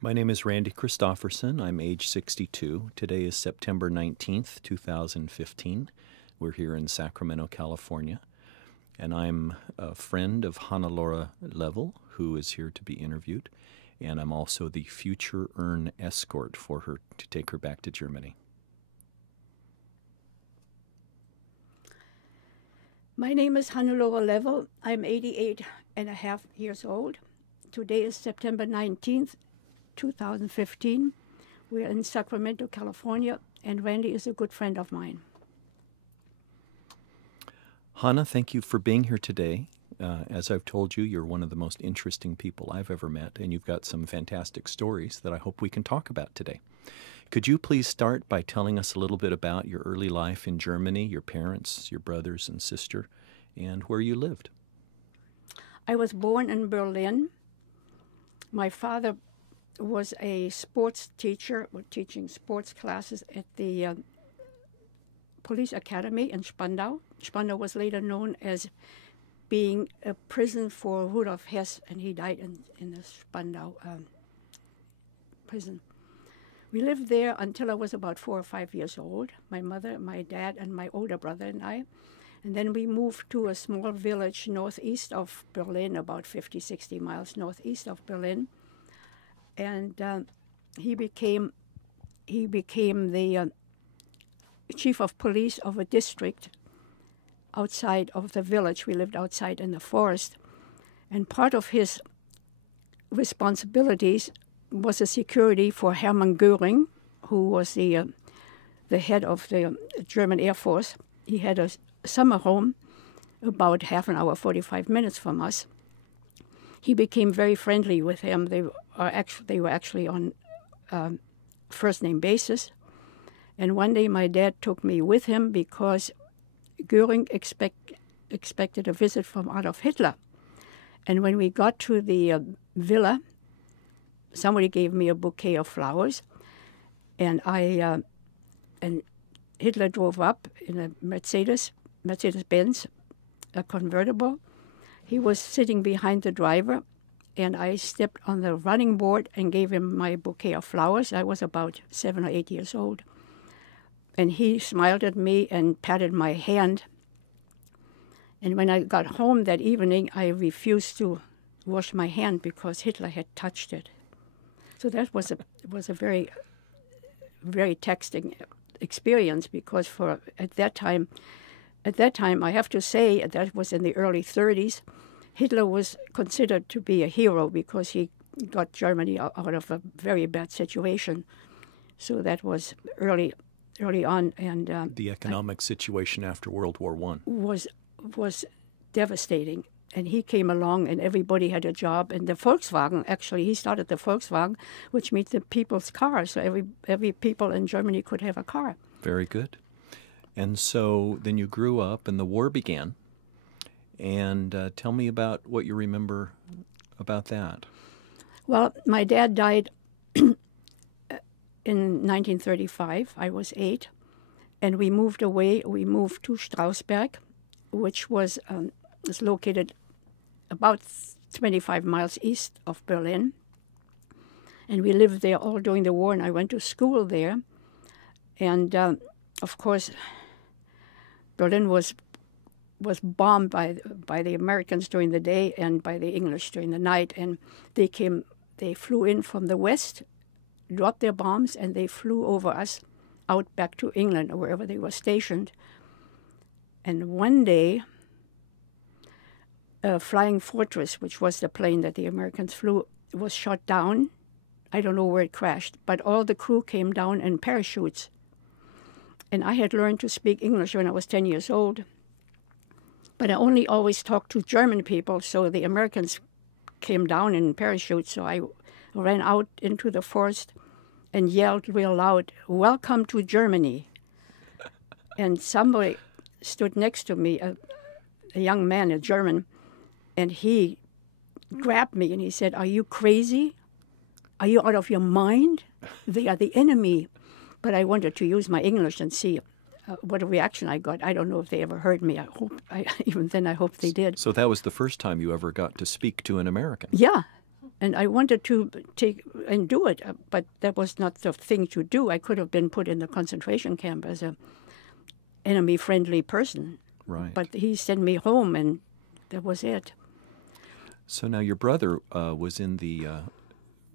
My name is Randy Christopherson. I'm age 62. Today is September 19th, 2015. We're here in Sacramento, California. And I'm a friend of Hannelore Leavell, who is here to be interviewed. And I'm also the future urn escort for her to take her back to Germany. My name is Hannelore Leavell. I'm 88 and a half years old. Today is September 19th, 2015. We're in Sacramento, California, and Randy is a good friend of mine. Hannah, thank you for being here today. As I've told you, you're one of the most interesting people I've ever met, and you've got some fantastic stories that I hope we can talk about today. Could you please start by telling us a little bit about your early life in Germany, your parents, your brothers and sister, and where you lived? I was born in Berlin. My father was a sports teacher, teaching sports classes at the police academy in Spandau. Spandau was later known as being a prison for Rudolf Hess, and he died in the Spandau prison. We lived there until I was about 4 or 5 years old, my mother, my dad, and my older brother and I. And then we moved to a small village northeast of Berlin, about 50, 60 miles northeast of Berlin. And he became the chief of police of a district outside of the village. We lived outside in the forest. And part of his responsibilities was a security for Hermann Göring, who was the head of the German Air Force. He had a summer home about half an hour, 45 minutes from us. He became very friendly with him. They were actually on first-name basis. And one day my dad took me with him because Göring expected a visit from Adolf Hitler. And when we got to the villa, somebody gave me a bouquet of flowers, and and Hitler drove up in a Mercedes-Benz, a convertible. He was sitting behind the driver, and I stepped on the running board and gave him my bouquet of flowers. I was about 7 or 8 years old. And he smiled at me and patted my hand. And when I got home that evening, I refused to wash my hand because Hitler had touched it. So that was a very, very taxing experience because at that time, I have to say, that was in the early 30s, Hitler was considered to be a hero because he got Germany out of a very bad situation. So that was early on, and The economic situation after World War I was devastating. And he came along, and everybody had a job. And the Volkswagen, actually, he started the Volkswagen, which means the people's car. So every people in Germany could have a car. Very good. And so then you grew up and the war began. And tell me about what you remember about that. Well, my dad died in 1935. I was 8. And we moved away. We moved to Strausberg, which was located about 25 miles east of Berlin. And we lived there all during the war, and I went to school there. And, of course, Berlin was bombed by the Americans during the day and by the English during the night. And they flew in from the west, dropped their bombs, and they flew over us out back to England or wherever they were stationed. And one day, a Flying Fortress, which was the plane that the Americans flew, was shot down. I don't know where it crashed, but all the crew came down in parachutes. And I had learned to speak English when I was 10 years old. But I only always talked to German people, so the Americans came down in parachutes. So I ran out into the forest and yelled real loud, "Welcome to Germany." And somebody stood next to me, a young man, a German, and he grabbed me and he said, "Are you crazy? Are you out of your mind? They are the enemy." But I wanted to use my English and see what a reaction I got. I don't know if they ever heard me. Even then, I hope they did. So that was the first time you ever got to speak to an American? Yeah, And I wanted to take and do it, but that was not the thing to do. I could have been put in the concentration camp as a enemy-friendly person. Right. But he sent me home, and that was it. So now your brother was in the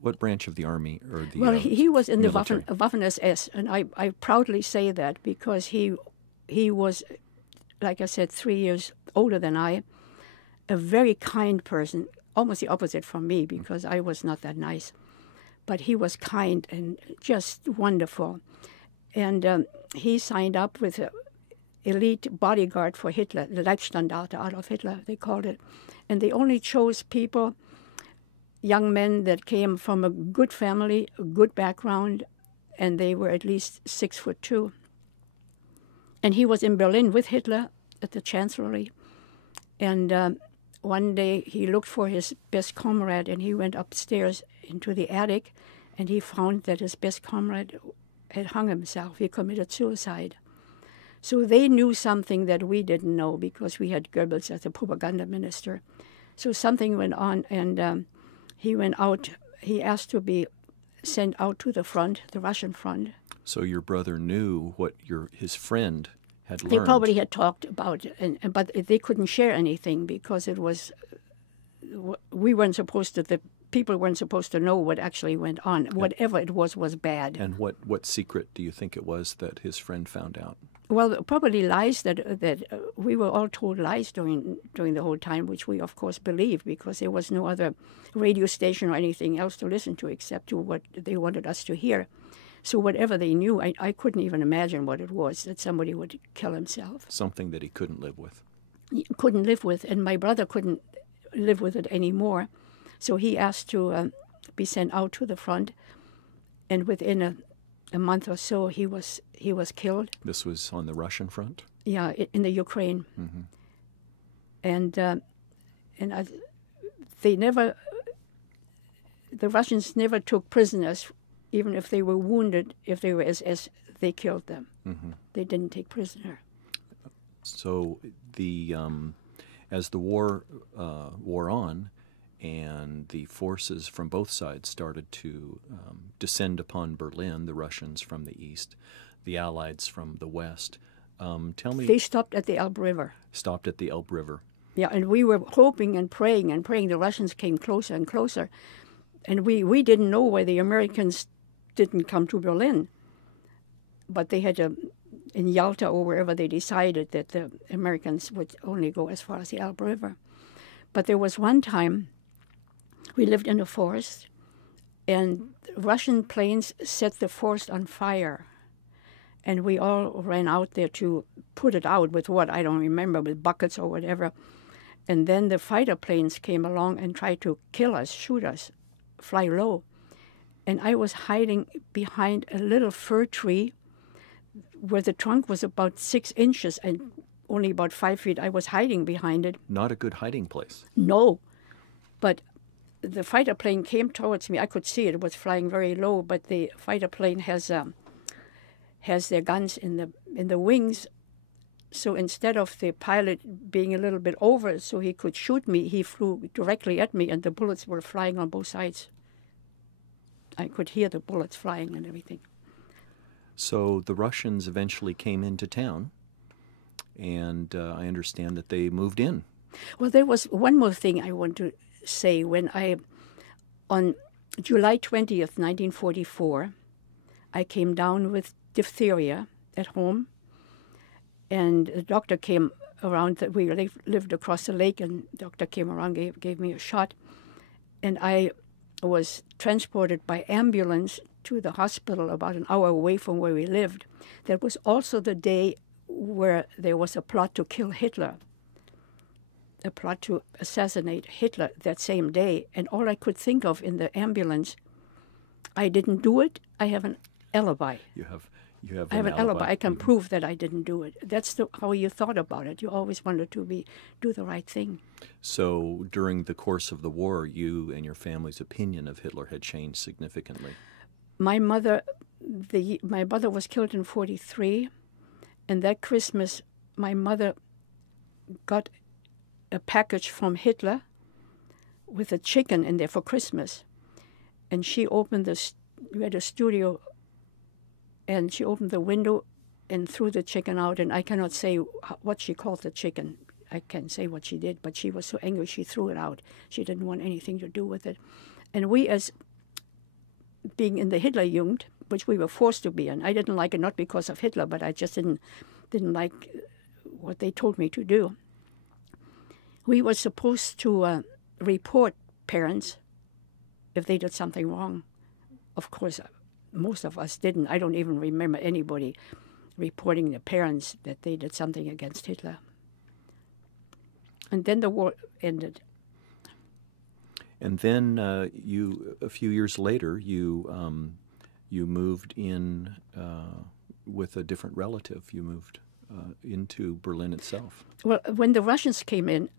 what branch of the army or the? Well, he was in military? the Waffen-SS, and I proudly say that because he was, like I said, 3 years older than I, a very kind person, almost the opposite from me because I was not that nice. But he was kind and just wonderful. And he signed up with an elite bodyguard for Hitler, the Leibstandarte Adolf Hitler, they called it. And they only chose people, young men that came from a good family, a good background, and they were at least 6'2". And he was in Berlin with Hitler at the Chancellery. And one day he looked for his best comrade, and he went upstairs into the attic, and he found that his best comrade had hung himself. He committed suicide. So they knew something that we didn't know because we had Goebbels as a propaganda minister. So something went on, and he went out. He asked to be sent out to the front, the Russian front. So your brother knew what his friend had learned. They probably had talked about it, but they couldn't share anything because it was, we weren't supposed to, the people weren't supposed to know what actually went on. Whatever it was bad. And what secret do you think it was that his friend found out? Well, probably lies that we were all told lies during the whole time, which we, of course, believed because there was no other radio station or anything else to listen to except to what they wanted us to hear. So whatever they knew, I couldn't even imagine what it was, that somebody would kill himself. Something that he couldn't live with. He couldn't live with, and my brother couldn't live with it anymore. So he asked to be sent out to the front, and within a month or so, he was killed. This was on the Russian front? Yeah, in the Ukraine. Mm-hmm. And the Russians never took prisoners, even if they were wounded. If they were SS, they killed them. Mm-hmm. They didn't take prisoner. So as the war wore on, and the forces from both sides started to descend upon Berlin, the Russians from the east, the Allies from the west. Tell me... They stopped at the Elbe River. Stopped at the Elbe River. Yeah, and we were hoping and praying. The Russians came closer and closer. And we didn't know why the Americans didn't come to Berlin. But they had in Yalta or wherever they decided that the Americans would only go as far as the Elbe River. But there was one time we lived in a forest, and Russian planes set the forest on fire. And we all ran out there to put it out with what, I don't remember, with buckets or whatever. And then the fighter planes came along and tried to kill us, shoot us, fly low. And I was hiding behind a little fir tree where the trunk was about 6 inches and only about 5 feet. I was hiding behind it. Not a good hiding place. No, but the fighter plane came towards me. I could see it. It was flying very low, but the fighter plane has their guns in the wings. So instead of the pilot being a little bit over so he could shoot me, he flew directly at me, and the bullets were flying on both sides. I could hear the bullets flying and everything. So the Russians eventually came into town, and I understand that they moved in. Well, there was one more thing I want to say. On July 20th, 1944, I came down with diphtheria at home, and the doctor came around. We lived across the lake, and the doctor came around, gave me a shot, and I was transported by ambulance to the hospital about an hour away from where we lived. That was also the day where there was a plot to kill Hitler, a plot to assassinate Hitler that same day. And all I could think of in the ambulance, I didn't do it. I have an alibi. You have I have an alibi. I can prove that I didn't do it. That's how you thought about it. You always wanted to do the right thing. So during the course of the war, you and your family's opinion of Hitler had changed significantly. My mother was killed in 1943, and that Christmas, my mother got a package from Hitler with a chicken in there for Christmas. And she opened we had a studio, and she opened the window and threw the chicken out. And I cannot say what she called the chicken. I can't say what she did, but she was so angry she threw it out. She didn't want anything to do with it. And we, as being in the Hitler Jugend, which we were forced to be in, I didn't like it, not because of Hitler, but I just didn't like what they told me to do. We were supposed to report parents if they did something wrong. Of course, most of us didn't. I don't even remember anybody reporting the parents that they did something against Hitler. And then the war ended. And then a few years later, you moved in with a different relative. You moved into Berlin itself. Well, when the Russians came in,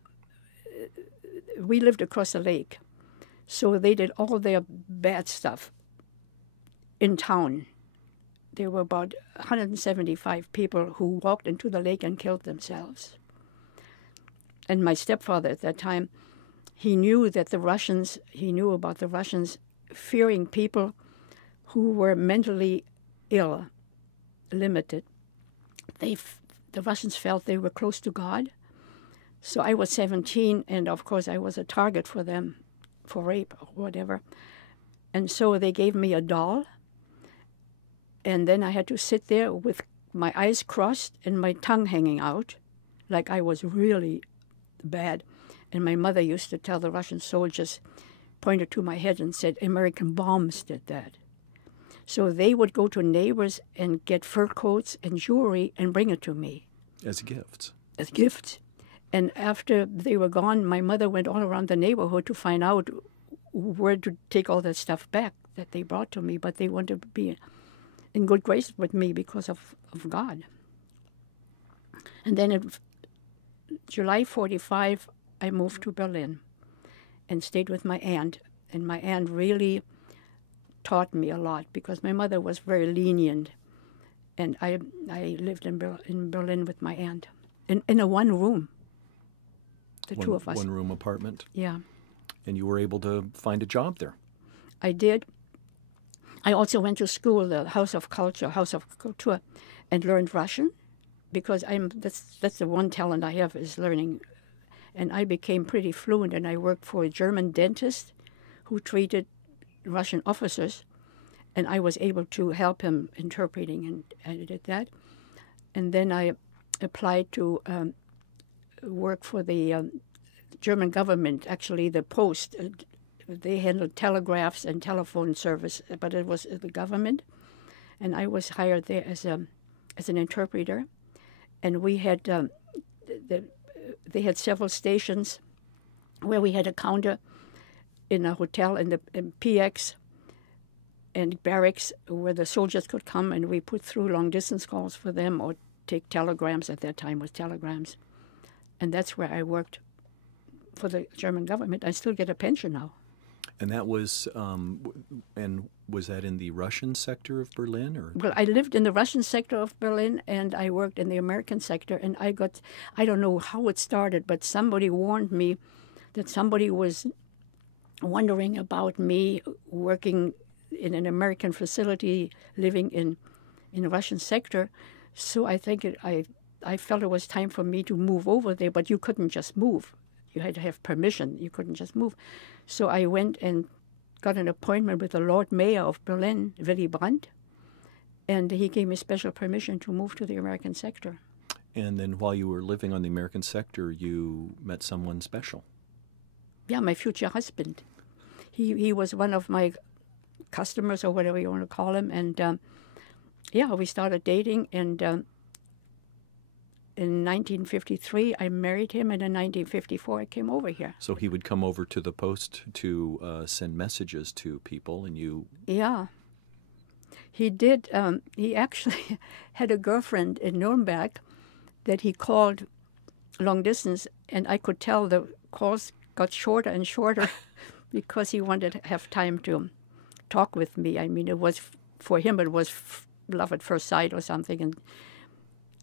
we lived across the lake. So they did all their bad stuff in town. There were about 175 people who walked into the lake and killed themselves. And my stepfather at that time, he knew about the Russians fearing people who were mentally ill, limited. The Russians felt they were close to God. So I was 17, and of course I was a target for them, for rape or whatever. And so they gave me a doll, and then I had to sit there with my eyes crossed and my tongue hanging out, like I was really bad. And my mother used to tell the Russian soldiers, pointed to my head and said, American bombs did that. So they would go to neighbors and get fur coats and jewelry and bring it to me. As gifts. As gifts. And after they were gone, my mother went all around the neighborhood to find out where to take all that stuff back that they brought to me. But they wanted to be in good grace with me because of God. And then in July 45, I moved to Berlin and stayed with my aunt. And my aunt really taught me a lot because my mother was very lenient. And I lived in Berlin with my aunt in a one room. The two of us. One-room apartment? Yeah. And you were able to find a job there? I did. I also went to school, the House of Culture, and learned Russian because that's the one talent I have is learning. And I became pretty fluent, and I worked for a German dentist who treated Russian officers, and I was able to help him interpreting, and I did that. And then I applied to work for the German government, actually the post. They handled telegraphs and telephone service, but it was the government. And I was hired there as an interpreter. And we had, they had several stations where we had a counter in a hotel in PX and barracks where the soldiers could come, and we put through long-distance calls for them or take telegrams. At that time was telegrams. And that's where I worked for the German government. I still get a pension now. And that was, was that in the Russian sector of Berlin, or? Well, I lived in the Russian sector of Berlin, and I worked in the American sector. And I don't know how it started, but somebody warned me that somebody was wondering about me working in an American facility, living in the Russian sector. So I think I felt it was time for me to move over there, but you couldn't just move. You had to have permission. You couldn't just move. So I went and got an appointment with the Lord Mayor of Berlin, Willy Brandt, and he gave me special permission to move to the American sector. And then while you were living on the American sector, you met someone special. Yeah, my future husband. He was one of my customers, or whatever you want to call him, and we started dating, and in 1953, I married him, and in 1954, I came over here. So he would come over to the post to send messages to people, and you... Yeah. He did. He actually had a girlfriend in Nuremberg that he called long distance, and I could tell the calls got shorter and shorter because he wanted to have time to talk with me. I mean, for him, it was love at first sight or something, and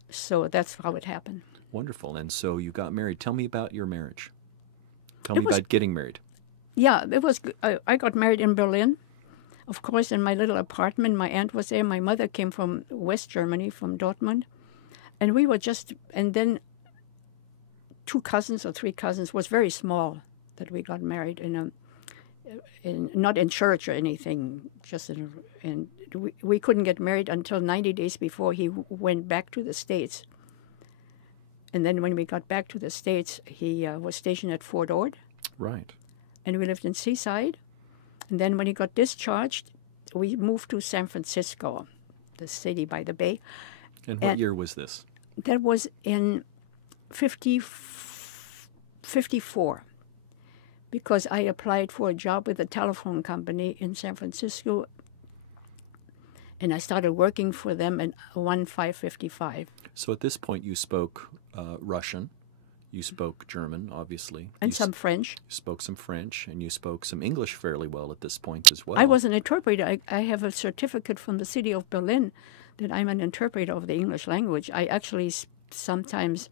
so that's how it happened. Wonderful. And so you got married. Tell me about your marriage. Tell me about getting married. Yeah, it was. I got married in Berlin, of course, in my little apartment. My aunt was there. My mother came from West Germany, from Dortmund, and we were just. And then 2 cousins or 3 cousins, was very small that we got married not in church or anything. Just we couldn't get married until 90 days before he went back to the States. And then when we got back to the States, he was stationed at Fort Ord. Right. And we lived in Seaside. And then when he got discharged, we moved to San Francisco, the city by the bay. And what year was this? That was in 54, because I applied for a job with a telephone company in San Francisco, and I started working for them in 1555. So at this point you spoke Russian, you spoke German, obviously. And some French. You spoke some French, and you spoke some English fairly well at this point as well. I was an interpreter. I have a certificate from the city of Berlin that I'm an interpreter of the English language. I actually sometimes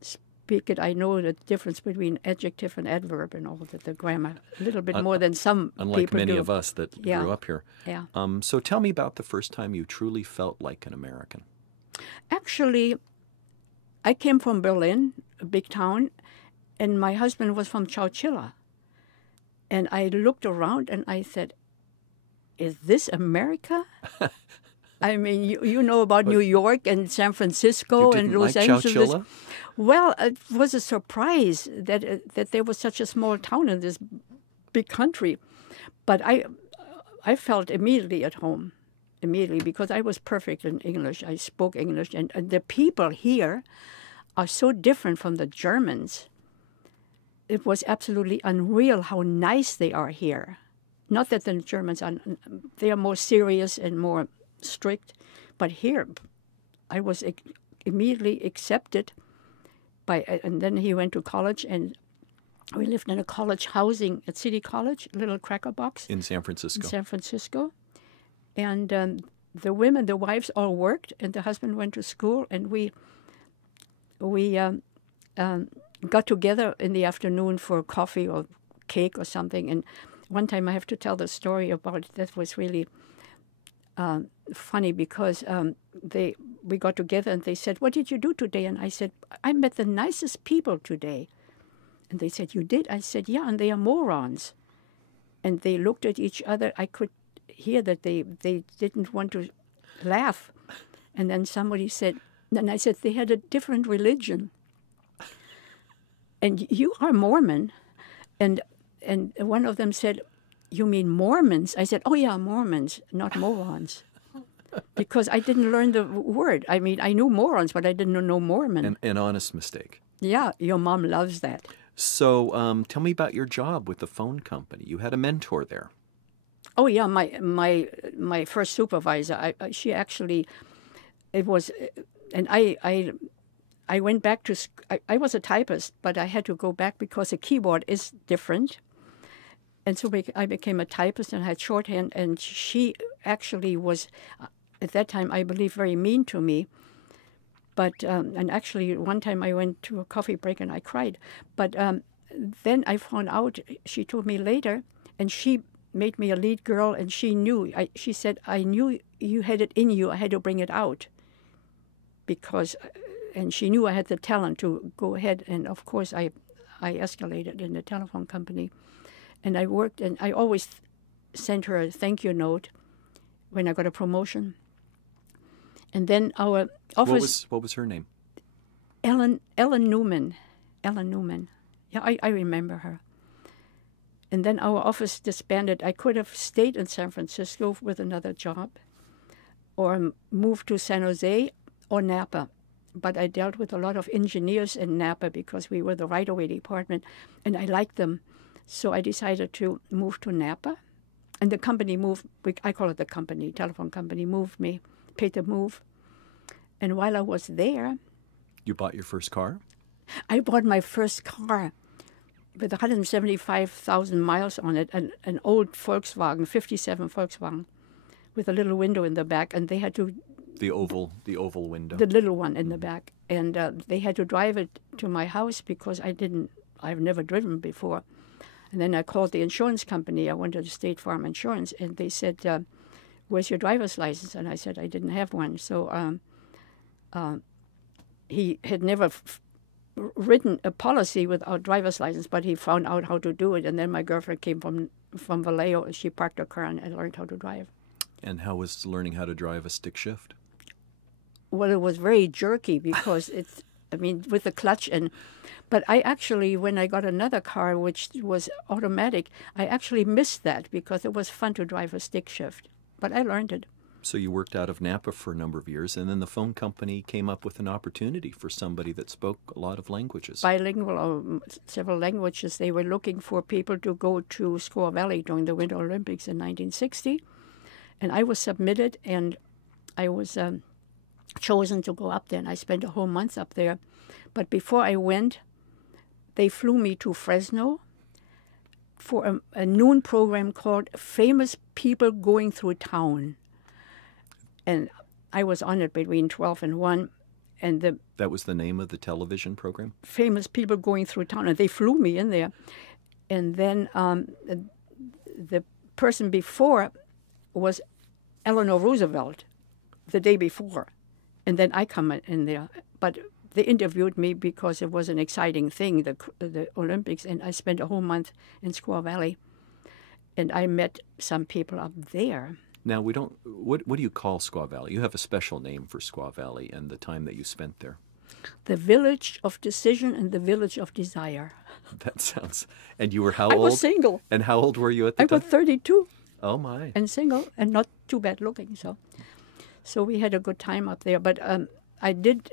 speak it. I know the difference between adjective and adverb and all the grammar a little bit more than some unlike people many do. of us that grew up here. Yeah. So tell me about the first time you truly felt like an American. Actually, I came from Berlin, a big town, and my husband was from Chowchilla. And I looked around and I said, is this America? I mean, you know about New York and San Francisco and Los Angeles. Chowchilla? Well, it was a surprise that there was such a small town in this big country. But I felt immediately at home, because I was perfect in English. I spoke English, and the people here are so different from the Germans. It was absolutely unreal how nice they are here. Not that the Germans they are more serious and more strict, but here I was immediately accepted and then he went to college, and we lived in a college housing at City College, a little cracker box. In San Francisco. In San Francisco. And the wives all worked, and the husband went to school, and we got together in the afternoon for coffee or cake or something. And one time I have to tell the story about that was really funny, because we got together and they said, "What did you do today?" And I said, "I met the nicest people today." And they said, "You did?" I said, "Yeah, and they are morons." And they looked at each other. I could hear that they didn't want to laugh. And then somebody said, then I said, "They had a different religion. And you are Mormon." And one of them said, "You mean Mormons?" I said, "Oh yeah, Mormons, not morons." Because I didn't learn the word. I mean, I knew morons, but I didn't know Mormon. An honest mistake. Yeah, your mom loves that. So tell me about your job with the phone company. You had a mentor there. Oh yeah, my first supervisor. She actually, it was, and I went back to. I was a typist, but I had to go back because a keyboard is different. And so I became a typist and had shorthand. And she actually was, at that time, I believe, very mean to me. But and actually, one time I went to a coffee break and I cried. But then I found out. She told me later, and she made me a lead girl. And she knew. She said, "I knew you had it in you. I had to bring it out." Because, and she knew I had the talent to go ahead. And of course, I escalated in the telephone company. And I worked, and I always sent her a thank you note when I got a promotion. And then our office... What was her name? Ellen Newman. Ellen Newman. Yeah, I remember her. And then our office disbanded. I could have stayed in San Francisco with another job, or moved to San Jose or Napa. But I dealt with a lot of engineers in Napa because we were the right-of-way department, and I liked them. So I decided to move to Napa, and the company moved. I call it the company, telephone company, moved me, paid the move. And while I was there... You bought your first car? I bought my first car with 175,000 miles on it, an old Volkswagen, 57 Volkswagen, with a little window in the back, and they had to... The oval window. The little one in the back. And they had to drive it to my house because I've never driven before. And then I called the insurance company. I went to the State Farm Insurance, and they said, where's your driver's license? And I said I didn't have one. So he had never written a policy without driver's license, but he found out how to do it. And then my girlfriend came from Vallejo, and she parked her car, and I learned how to drive. And how was learning how to drive a stick shift? Well, it was very jerky because it's, I mean, with the clutch. But I actually, when I got another car, which was automatic, I actually missed that because it was fun to drive a stick shift. But I learned it. So you worked out of Napa for a number of years, and then the phone company came up with an opportunity for somebody that spoke a lot of languages. Bilingual or several languages. They were looking for people to go to Squaw Valley during the Winter Olympics in 1960. And I was submitted, and I was chosen to go up there, and I spent a whole month up there. But before I went, they flew me to Fresno for a noon program called Famous People Going Through Town. And I was on it between 12 and 1. And that was the name of the television program? Famous People Going Through Town. And they flew me in there. And then the person before was Eleanor Roosevelt the day before. And then I come in there. But they interviewed me because it was an exciting thing, the Olympics. And I spent a whole month in Squaw Valley. And I met some people up there. Now, we don't. What do you call Squaw Valley? You have a special name for Squaw Valley and the time that you spent there. The Village of Decision and the Village of Desire. That sounds. And you were how old? I was single. And how old were you at the time? I was 32. Oh my! And single and not too bad looking. So we had a good time up there. But I did.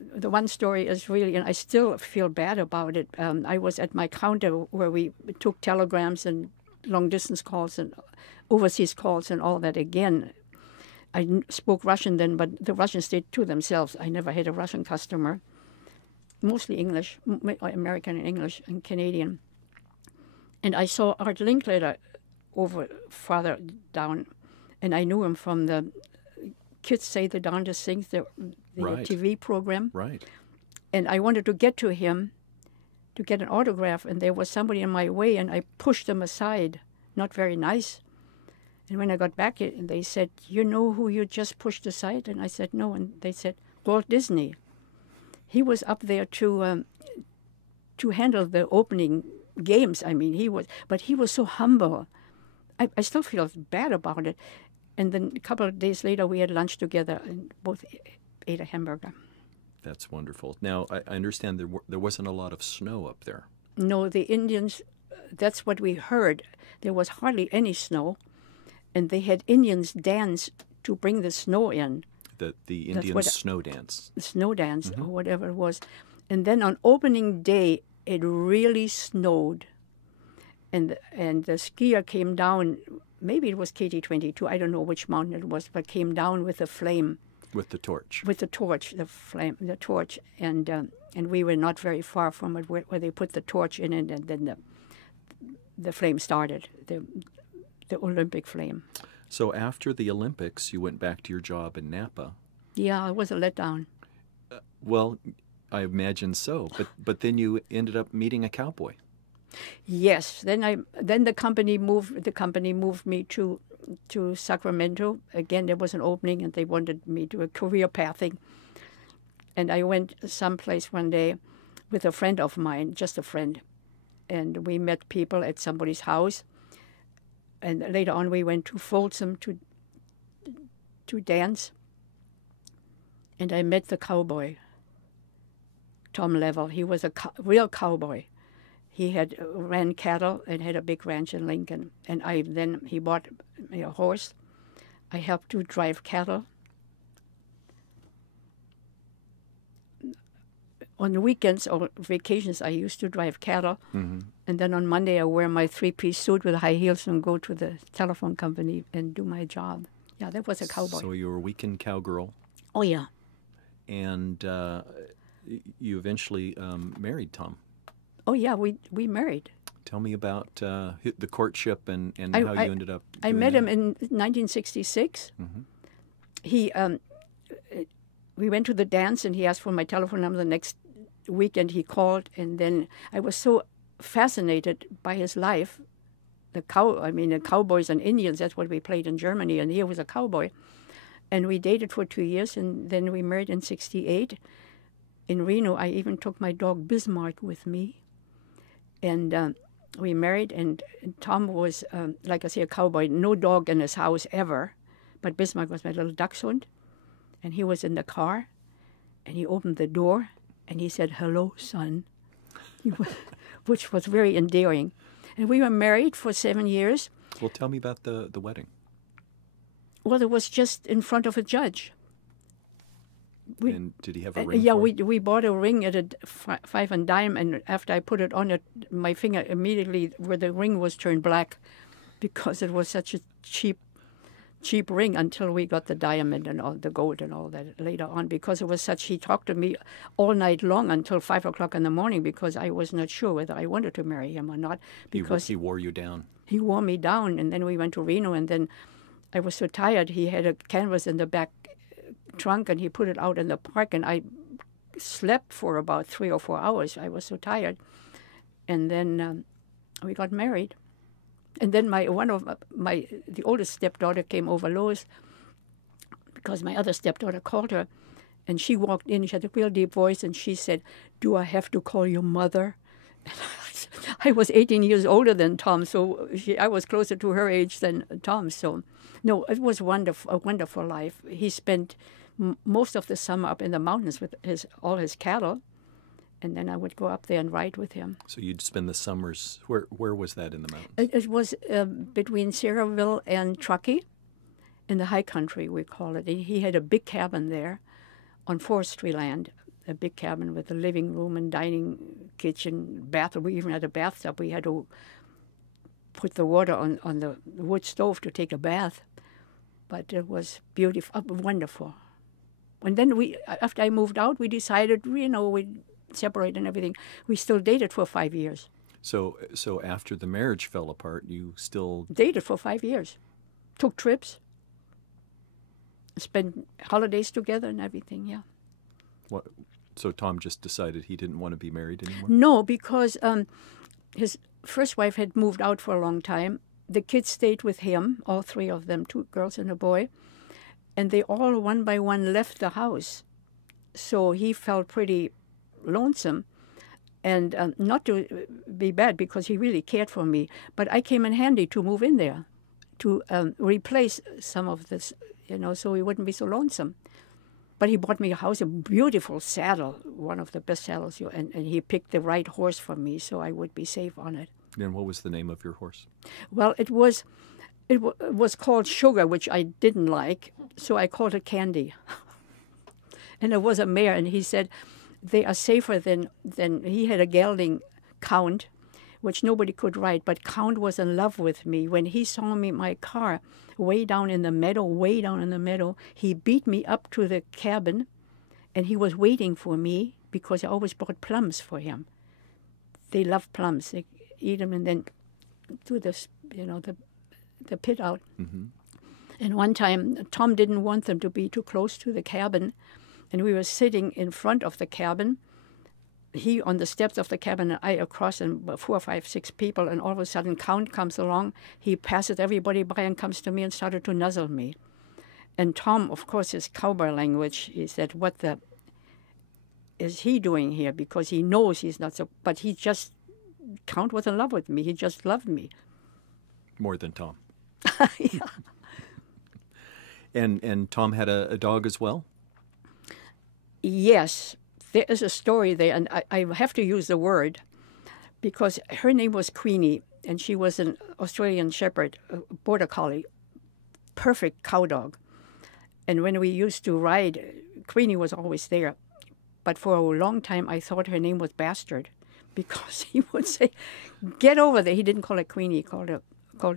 The one story is really, and I still feel bad about it. I was at my counter where we took telegrams and long distance calls and overseas calls and all that. Again, I spoke Russian then, but the Russians stayed to themselves. I never had a Russian customer. Mostly English, American and English and Canadian. And I saw Art Linklater over farther down, and I knew him from the Kids Say the Darndest Things, the Right. TV program. Right. And I wanted to get to him to get an autograph, and there was somebody in my way, and I pushed them aside. Not very nice. And when I got back, they said, "You know who you just pushed aside?" And I said, "No." And they said, "Walt Disney. He was up there to handle the opening games." I mean, but he was so humble. I still feel bad about it. And then a couple of days later, we had lunch together, and both ate a hamburger. That's wonderful. Now, I understand there wasn't a lot of snow up there. No, the Indians, that's what we heard. There was hardly any snow, and they had Indians dance to bring the snow in. The Indian snow dance. Snow dance, or whatever it was. And then on opening day, it really snowed. And the skier came down, maybe it was KT-22, I don't know which mountain it was, but came down with a flame. With the torch. With the torch, the torch. And we were not very far from it where they put the torch in it, and then the flame started, the Olympic flame. So after the Olympics, you went back to your job in Napa. Yeah, it was a letdown. Well, I imagine so. But then you ended up meeting a cowboy. Yes. Then the company moved me to Sacramento. Again, there was an opening, and they wanted me to a career pathing. And I went someplace one day with a friend of mine, just a friend, and we met people at somebody's house. And later on, we went to Folsom to dance. And I met the cowboy, Tom Leavell. He was a real cowboy. He ran cattle and had a big ranch in Lincoln. And then he bought me a horse. I helped to drive cattle. On the weekends or vacations, I used to drive cattle. Mm-hmm. And then on Monday, I wear my three-piece suit with high heels and go to the telephone company and do my job. Yeah, that was a cowboy. So you were a weekend cowgirl. Oh, yeah. And you eventually married Tom. Oh, yeah, we married. Tell me about the courtship and how you ended up I met him in 1966. Mm-hmm. We went to the dance, and he asked for my telephone number. The next weekend he called, and then I was so fascinated by his life. The cowboys and Indians, that's what we played in Germany, and he was a cowboy. And we dated for 2 years, and then we married in 1968. In Reno, I even took my dog Bismarck with me. And we married, and Tom was, like I say, a cowboy, no dog in his house ever. But Bismarck was my little dachshund. And he was in the car, and he opened the door, and he said, "Hello, son," which was very endearing. And we were married for 7 years. Well, tell me about the wedding. Well, it was just in front of a judge. And did he have a ring? Yeah, for it? we bought a ring at a 5 and dime, and after I put it on it, my finger immediately, where the ring was turned black, because it was such a cheap ring, until we got the diamond and all the gold and all that later on, because it was such. He talked to me all night long until 5 o'clock in the morning, because I was not sure whether I wanted to marry him or not. Because he wore you down. He wore me down, and then we went to Reno, and then I was so tired. He had a canvas in the back trunk, and he put it out in the park, and I slept for about 3 or 4 hours. I was so tired. And then we got married. And then the oldest stepdaughter came over, Lois, because my other stepdaughter called her, and she walked in. She had a real deep voice, and she said, "Do I have to call you mother?" And I was 18 years older than Tom, so I was closer to her age than Tom. So, no, it was wonderful, a wonderful life. He spent most of the summer up in the mountains with all his cattle, and then I would go up there and ride with him. So you'd spend the summers, where was that in the mountains? It was between Sierraville and Truckee, in the high country, we call it. He had a big cabin there on forestry land, a big cabin with a living room and dining, kitchen, bathroom. We even had a bathtub. We had to put the water on the wood stove to take a bath. But it was beautiful, wonderful. And then after I moved out, we decided, we'd separate and everything. We still dated for 5 years. So after the marriage fell apart, you still dated for 5 years, took trips, spent holidays together and everything. Yeah. What? So Tom just decided he didn't want to be married anymore? No, because his first wife had moved out for a long time. The kids stayed with him, all 3 of them, 2 girls and a boy, and they all one by one left the house. So he felt pretty lonesome, and not to be bad, because he really cared for me, but I came in handy to move in there, to replace some of this, so he wouldn't be so lonesome. But he bought me a house, a beautiful saddle, one of the best saddles, and he picked the right horse for me, so I would be safe on it. And what was the name of your horse? Well, it was called Sugar, which I didn't like, so I called it Candy. And it was a mare, and he said they are safer than he had a gelding, Count, which nobody could ride, but Count was in love with me. When he saw me in my car way down in the meadow, he beat me up to the cabin, and he was waiting for me, because I always brought plums for him. They love plums. They eat them and then do this, the pit out. Mm-hmm. And one time, Tom didn't want them to be too close to the cabin, and we were sitting in front of the cabin, he on the steps of the cabin and I across, and 4, 5, 6 people, and all of a sudden Count comes along. He passes everybody by and comes to me and started to nuzzle me. And Tom, of course, his cowboy language, he said, "What the is he doing here?" Because he knows he's not so, but Count was in love with me. He just loved me. More than Tom. Yeah. And Tom had a dog as well? Yes. There is a story there, and I have to use the word, because her name was Queenie, and she was an Australian Shepherd, a Border Collie, perfect cow dog. And when we used to ride, Queenie was always there. But for a long time, I thought her name was Bastard, because he would say, "Get over there." He didn't call her Queenie, he called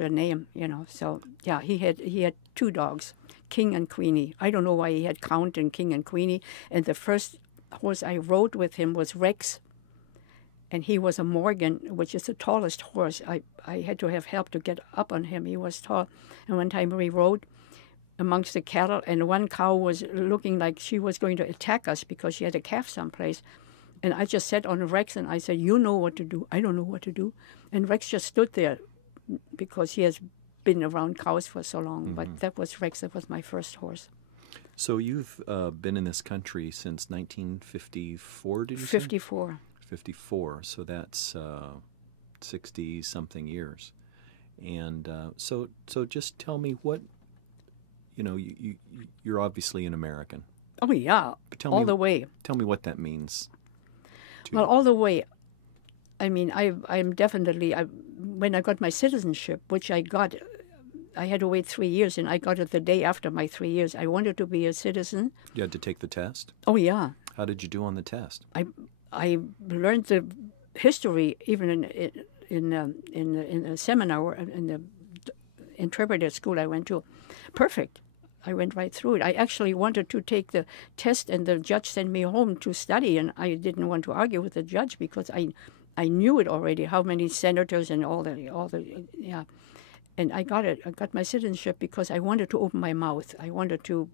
her name, So, yeah, he had 2 dogs, King and Queenie. I don't know why he had Count and King and Queenie. And the first horse I rode with him was Rex, and he was a Morgan, which is the tallest horse. I had to have help to get up on him. He was tall. And one time we rode amongst the cattle, and one cow was looking like she was going to attack us because she had a calf someplace. And I just sat on Rex and I said, you know what to do. I don't know what to do. And Rex just stood there because he has been around cows for so long. But that was Rex. That was my first horse. So you've been in this country since 1954, did you say? 54. 54. So that's 60-something years. And so just tell me what, you're obviously an American. Oh, yeah, all the way. Tell me what that means. Well, all the way. I mean, I'm definitely, when I got my citizenship, which I got, I had to wait 3 years, and I got it the day after my 3 years. I wanted to be a citizen. You had to take the test? Oh, yeah. How did you do on the test? I learned the history even in a seminar, in the interpreter school I went to. Perfect. I went right through it. I actually wanted to take the test, and the judge sent me home to study, and I didn't want to argue with the judge because I knew it already, how many senators and all the yeah. And I got it. I got my citizenship because I wanted to open my mouth. I wanted to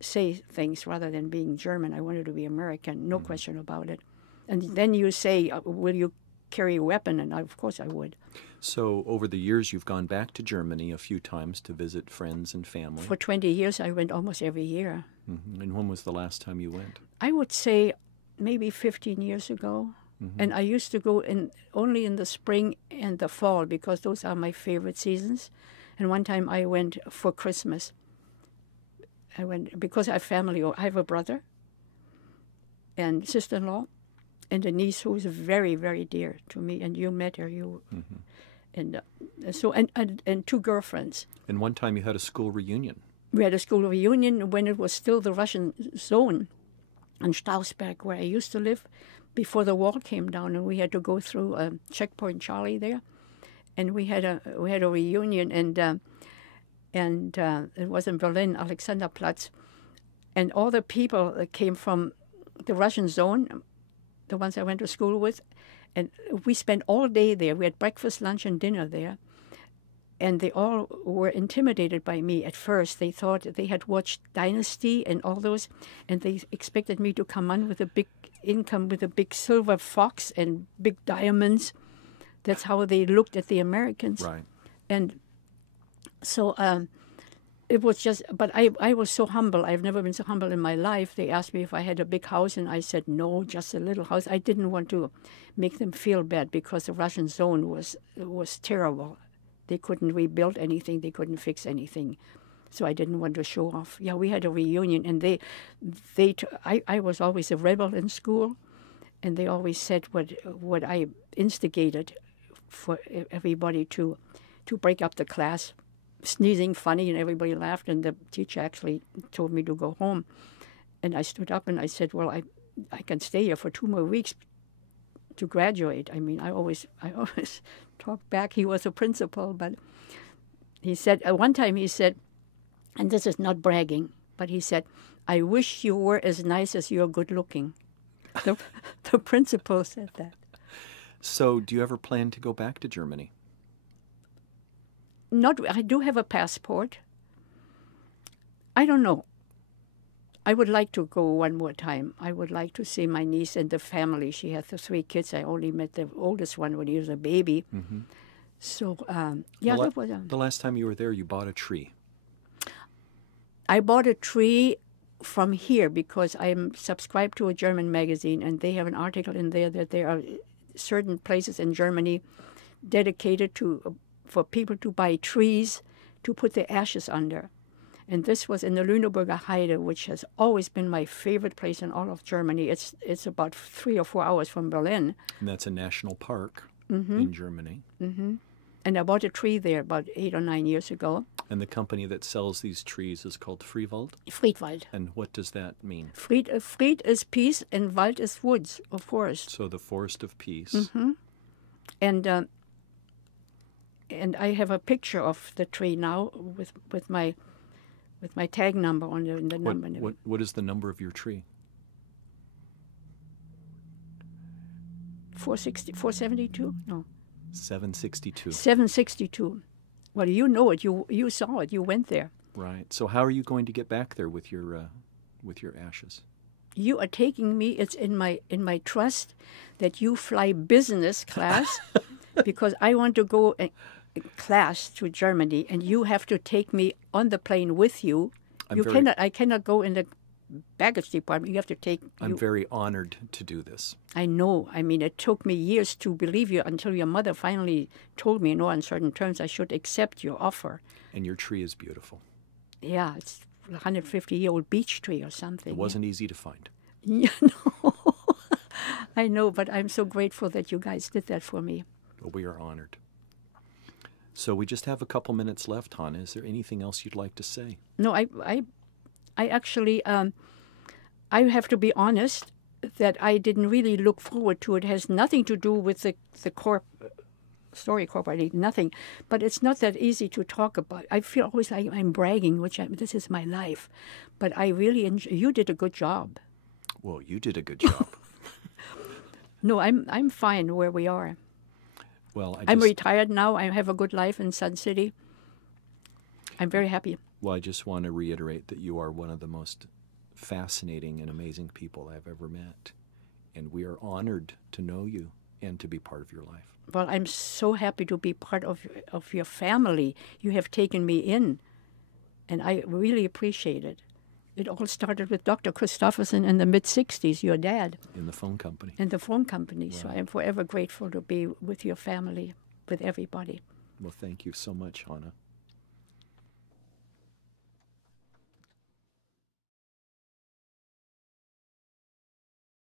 say things rather than being German. I wanted to be American, no question about it. And then you say, will you carry a weapon? And of course I would. So over the years, you've gone back to Germany a few times to visit friends and family. For 20 years, I went almost every year. Mm-hmm. And when was the last time you went? I would say maybe 15 years ago. Mm-hmm. And I used to go only in the spring and the fall because those are my favorite seasons. And one time I went for Christmas. I went because I have family. I have a brother and sister-in-law and a niece who is very, very dear to me. And you met her, mm-hmm. And and two girlfriends. And one time you had a school reunion. We had a school reunion when it was still the Russian zone in Strausberg, where I used to live, before the wall came down, and we had to go through Checkpoint Charlie there, and we had a reunion, and it was in Berlin, Alexanderplatz, and all the people that came from the Russian zone, the ones I went to school with, and we spent all day there. We had breakfast, lunch, and dinner there. And they all were intimidated by me at first. They thought they had watched Dynasty and all those, and they expected me to come on with a big income, with a big silver fox and big diamonds. That's how they looked at the Americans. Right. And so it was just, but I was so humble. I've never been so humble in my life. They asked me if I had a big house, and I said, no, just a little house. I didn't want to make them feel bad because the Russian zone was terrible. They couldn't rebuild anything. They couldn't fix anything. So I didn't want to show off. Yeah, we had a reunion, and I was always a rebel in school, and they always said what I instigated for everybody to break up the class, sneezing funny, and everybody laughed, and the teacher actually told me to go home. And I stood up and I said, well, I can stay here for 2 more weeks to graduate. I mean, I always talk back. He was a principal, but he said, one time he said, and this is not bragging, but he said, I wish you were as nice as you're good looking. The principal said that. So do you ever plan to go back to Germany? I do have a passport. I don't know. I would like to go one more time. I would like to see my niece and the family. She has the 3 kids. I only met the oldest one when he was a baby. Mm-hmm. So, yeah. The last time you were there, you bought a tree. I bought a tree from here because I'm subscribed to a German magazine, and they have an article in there that there are certain places in Germany dedicated for people to buy trees to put their ashes under. And this was in the Lüneburger Heide, which has always been my favorite place in all of Germany. It's about 3 or 4 hours from Berlin. And that's a national park in Germany. Mm-hmm. And I bought a tree there about 8 or 9 years ago. And the company that sells these trees is called Friedwald? Friedwald. And what does that mean? Fried is peace, and Wald is woods or forest. So the forest of peace. Mm-hmm. And I have a picture of the tree now with my tag number on the number. What is the number of your tree? 472? No. 762. 762. Well, you know it. You saw it. You went there. Right. So how are you going to get back there with your ashes? You are taking me. It's in my trust that you fly business class because I want to go in class to Germany, and you have to take me on the plane with you. I cannot go in the baggage department. You have to take. I'm very honored to do this. I know. I mean, it took me years to believe you until your mother finally told me in no uncertain terms I should accept your offer. And your tree is beautiful. Yeah, it's a 150-year-old beech tree or something. It wasn't easy to find. Yeah, no. I know, but I'm so grateful that you guys did that for me. Well, we are honored. So we just have a couple minutes left, Hannah. Is there anything else you'd like to say? No, I actually, I have to be honest that I didn't really look forward to it. It has nothing to do with the StoryCorps, I need nothing. But it's not that easy to talk about. I feel always like I'm bragging, this is my life. But I really enjoy. You did a good job. Well, you did a good job. No, I'm fine where we are. Well, I'm retired now. I have a good life in Sun City. I'm very happy. Well, I just want to reiterate that you are one of the most fascinating and amazing people I've ever met. And we are honored to know you and to be part of your life. Well, I'm so happy to be part of your family. You have taken me in, and I really appreciate it. It all started with Dr. Christopherson in the mid-'60s, your dad. In the phone company. In the phone company. Wow. So I'm forever grateful to be with your family, with everybody. Well, thank you so much, Hannah.